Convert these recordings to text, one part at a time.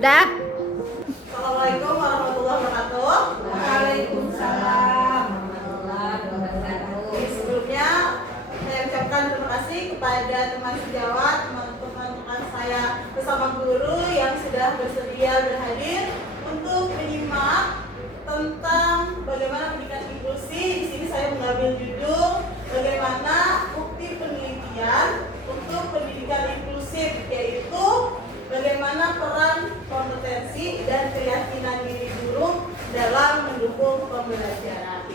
Dah. Assalamualaikum warahmatullahi wabarakatuh. Waalaikumsalam warahmatullahi wabarakatuh. Sebelumnya saya ucapkan terima kasih kepada teman sejawat, teman-teman saya bersama guru yang sudah bersedia berhadir untuk menyimak tentang bagaimana pendidikan inklusi. Di sini saya mengambil judul bagaimana bukti penelitian untuk pendidikan inklusif, yaitu bagaimana peran kompetensi dan keyakinan diri guru dalam mendukung pembelajaran.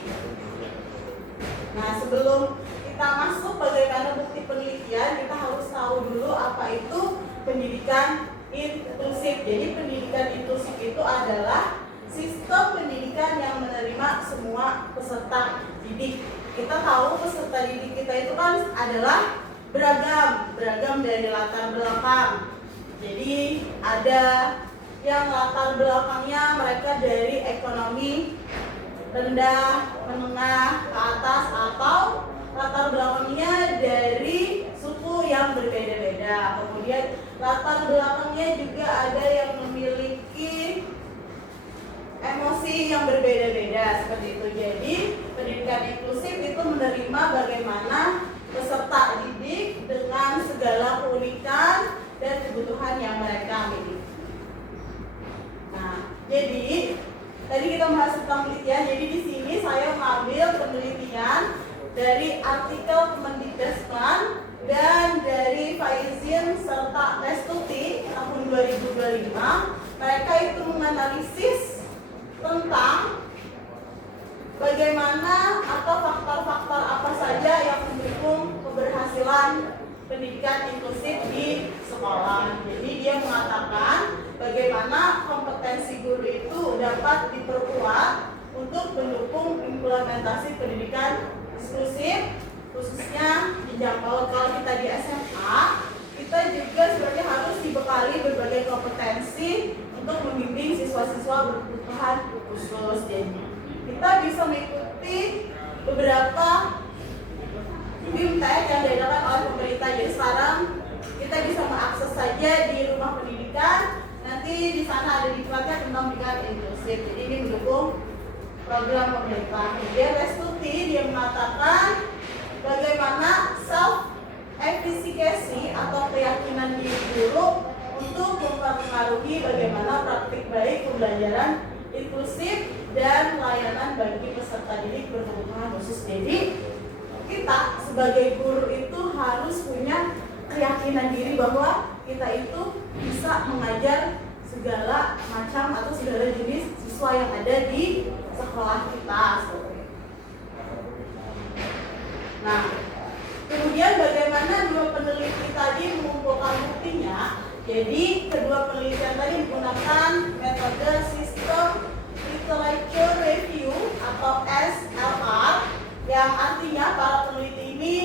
Nah, sebelum kita masuk bagaimana bukti penelitian, kita harus tahu dulu apa itu pendidikan inklusif. Jadi pendidikan inklusif itu adalah sistem pendidikan yang menerima semua peserta didik. Kita tahu peserta didik kita itu kan adalah beragam dari latar belakang. Jadi ada yang latar belakangnya mereka dari ekonomi rendah, menengah, ke atas, atau latar belakangnya dari suku yang berbeda-beda. Kemudian latar belakangnya juga ada yang memiliki emosi yang berbeda-beda seperti itu. Jadi pendidikan inklusif itu menerima bagaimana peserta didik dengan segala keunikan dan kebutuhan yang mereka miliki. Nah, jadi tadi kita bahas tentang penelitian. Jadi di sini saya mengambil penelitian dari artikel Kemendikbudristek dan dari Faizin serta Restuti tahun 2025. Mereka itu menganalisis tentang bagaimana atau faktor-faktor apa saja yang mendukung keberhasilan pendidikan inklusif di sekolah. Jadi dia mengatakan bagaimana kompetensi guru itu dapat diperkuat untuk mendukung implementasi pendidikan inklusif, khususnya jenjang PAUD. Kalau kita di SMA, kita juga sebenarnya harus dibekali berbagai kompetensi untuk membimbing siswa-siswa berkebutuhan khusus. Jadi kita bisa mengikuti beberapa BIMTEK yang diadakan oleh pemerintah. Jadi sekarang kita bisa mengakses saja di rumah pendidikan. Nanti di sana ada diklatnya tentang pendidikan inklusif. Jadi ini mendukung program pemerintah. Kemudian Restuti dia mengatakan bagaimana self efficacy atau keyakinan diri guru untuk mempengaruhi bagaimana praktik baik pembelajaran inklusif dan layanan bagi peserta didik berkebutuhan khusus. Jadi kita sebagai guru itu harus punya keyakinan diri bahwa kita itu bisa mengajar segala macam atau segala jenis siswa yang ada di sekolah kita. Nah, kemudian bagaimana dua peneliti tadi mengumpulkan buktinya? Jadi kedua penelitian tadi menggunakan metode sistem literature review atau SLR, yang artinya para peneliti ini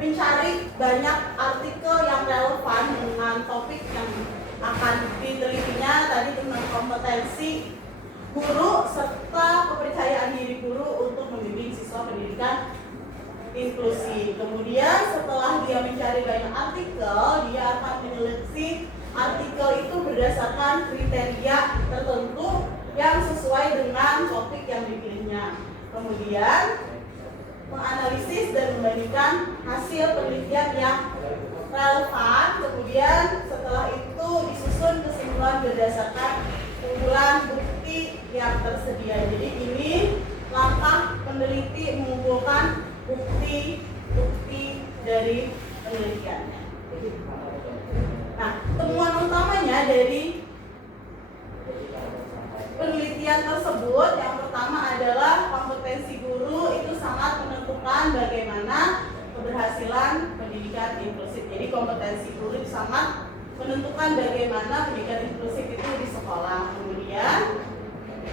mencari banyak artikel yang relevan dengan topik yang akan ditelitinya, tadi tentang kompetensi guru serta kepercayaan diri guru untuk membimbing siswa pendidikan inklusi. Kemudian setelah dia mencari banyak artikel, dia akan menyeleksi artikel itu berdasarkan kriteria tertentu yang sesuai dengan topik yang dipilihnya. Kemudian menganalisis dan membandingkan hasil penelitian yang relevan. Kemudian setelah itu disusun kesimpulan berdasarkan kumpulan bukti yang tersedia. Jadi ini langkah peneliti mengumpulkan bukti dari penelitiannya. Nah, temuan utamanya dari penelitian tersebut yang pertama adalah kompetensi guru itu sangat menentukan bagaimana keberhasilan pendidikan inklusif. Jadi kompetensi guru itu sangat menentukan bagaimana pendidikan inklusif itu di sekolah. Kemudian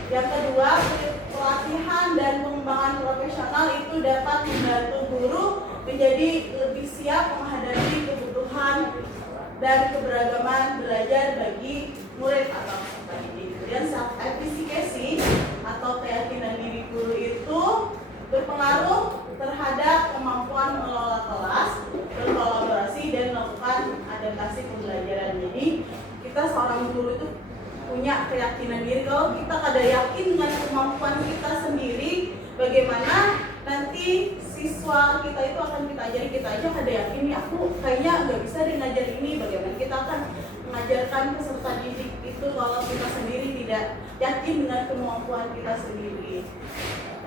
yang kedua, pelatihan dan pengembangan profesional itu dapat membantu guru menjadi lebih siap menghadapi kebutuhan dan keberagaman belajar bagi murid atau peserta didik. Kemudian self efficacy atau keyakinan diri guru itu berpengaruh terhadap kemampuan mengelola kelas, berkolaborasi dan melakukan adaptasi pembelajaran. Jadi kita seorang guru itu punya keyakinan diri. Kalau kita kada yakin dengan kemampuan kita sendiri, bagaimana nanti siswa kita itu akan kita ajari, kita aja kada yakin nih, aku kayaknya nggak bisa deh ngajar ini. Bagaimana kita akan mengajarkan peserta didik itu kalau kita sendiri tidak yakin dengan kemampuan kita sendiri.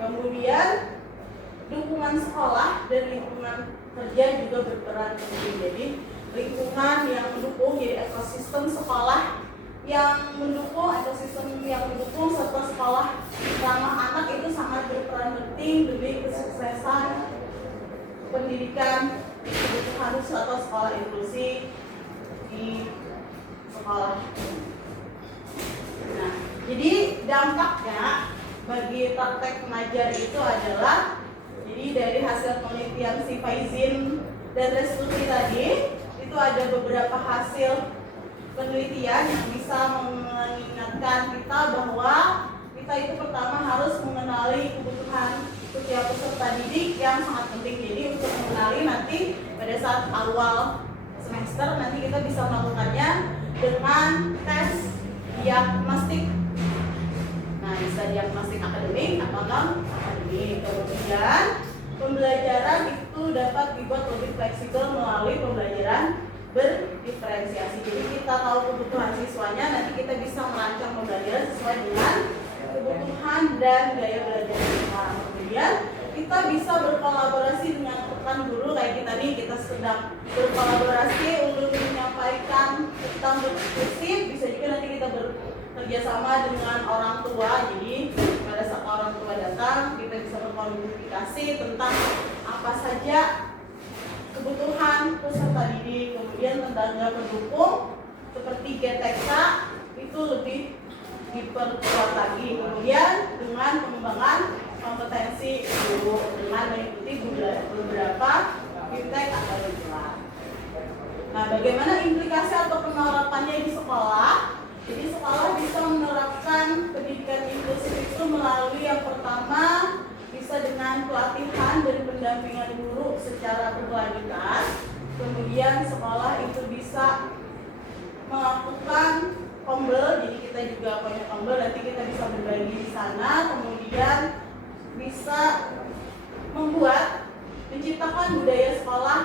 Kemudian dukungan sekolah dan lingkungan kerja juga berperan penting. Jadi lingkungan yang mendukung, jadi ekosistem sekolah yang mendukung, ekosistem yang mendukung serta sekolah ramah anak itu sangat berperan penting demi kesuksesan pendidikan kebutuhan khusus atau sekolah inklusi di sekolah. Nah, jadi dampaknya bagi praktek mengajar itu adalah, jadi dari hasil penelitian si Faizin dan Restuti tadi, itu ada beberapa hasil penelitian yang bisa mengingatkan kita bahwa kita itu pertama harus mengenali kebutuhan setiap peserta didik yang sangat penting. Jadi untuk mengenali nanti pada saat awal semester nanti kita bisa melakukannya dengan tes diagnostik. Nah, bisa diagnostik akademik atau non akademik. Kemudian pembelajaran itu dapat dibuat lebih fleksibel melalui pembelajaran berdiferensiasi. Jadi kita tahu kebutuhan siswanya, nanti kita bisa merancang pembelajaran sesuai dengan kebutuhan dan gaya belajar kita. Kemudian kita bisa berkolaborasi dengan rekan guru kayak kita nih, kita sedang berkolaborasi untuk menyampaikan tentang berdiskusi. Bisa juga nanti kita bekerja sama dengan orang tua. Jadi pada saat orang tua datang, kita bisa berkomunikasi tentang apa saja kebutuhan peserta didik. Kemudian tenaga pendukung seperti GTK itu lebih diperkuat lagi. Kemudian dengan pengembangan kompetensi guru dengan mengikuti beberapa fintech atau digital. Nah, bagaimana implikasi atau penerapannya di sekolah? Jadi sekolah bisa menerapkan pendidikan inklusif itu melalui yang pertama bisa dengan pelatihan dan pendampingan guru secara berkelanjutan. Kemudian sekolah itu bisa melakukan kombel, jadi kita juga punya kombel, nanti kita bisa berbagi di sana. Kemudian bisa membuat, menciptakan budaya sekolah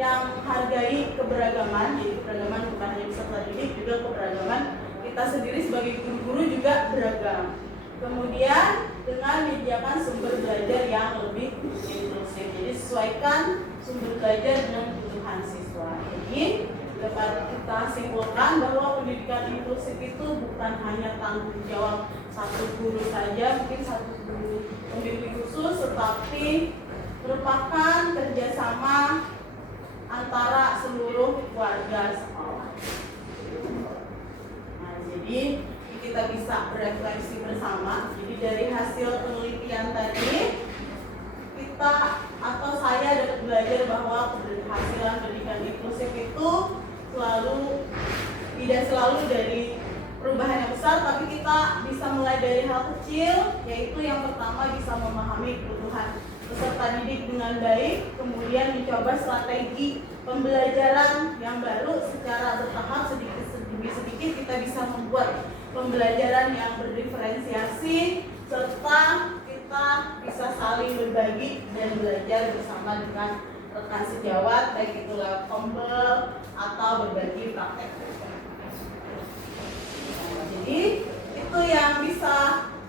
yang menghargai keberagaman. Jadi keberagaman bukan hanya peserta didik, juga keberagaman kita sendiri sebagai guru-guru juga beragam. Kemudian dengan menyediakan sumber belajar yang lebih inklusif. Jadi sesuaikan sumber belajar dengan kebutuhan siswa. Jadi dapat kita simpulkan bahwa pendidikan inklusif itu bukan hanya tanggung jawab satu guru saja, mungkin satu guru pembimbing khusus, tetapi merupakan kerjasama antara seluruh warga sekolah. Nah, jadi kita bisa berefleksi bersama. Jadi dari hasil penelitian tadi, kita atau saya dapat belajar bahwa keberhasilan pendidikan inklusif itu tidak selalu dari perubahan yang besar, tapi kita bisa mulai dari hal kecil, yaitu yang pertama bisa memahami kebutuhan peserta didik dengan baik, kemudian mencoba strategi pembelajaran yang baru secara bertahap, sedikit demi sedikit kita bisa membuat pembelajaran yang berdiferensiasi, serta kita bisa saling berbagi dan belajar bersama dengan rekan sejawat, baik itu lewat kombel atau berbagi praktek. Nah, jadi itu yang bisa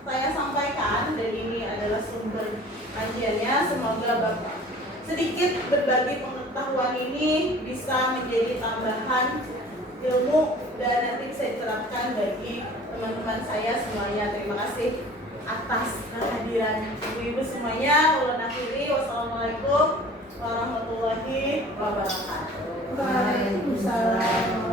saya sampaikan, dan ini adalah sumber kajiannya. Semoga Bapak sedikit berbagi pengetahuan ini bisa menjadi tambahan ilmu dan nanti bisa diterapkan bagi teman-teman saya semuanya. Terima kasih atas kehadiran ibu-ibu semuanya. Ulun akhiri, wassalamualaikum warahmatullahi wabarakatuh. Waalaikumsalam.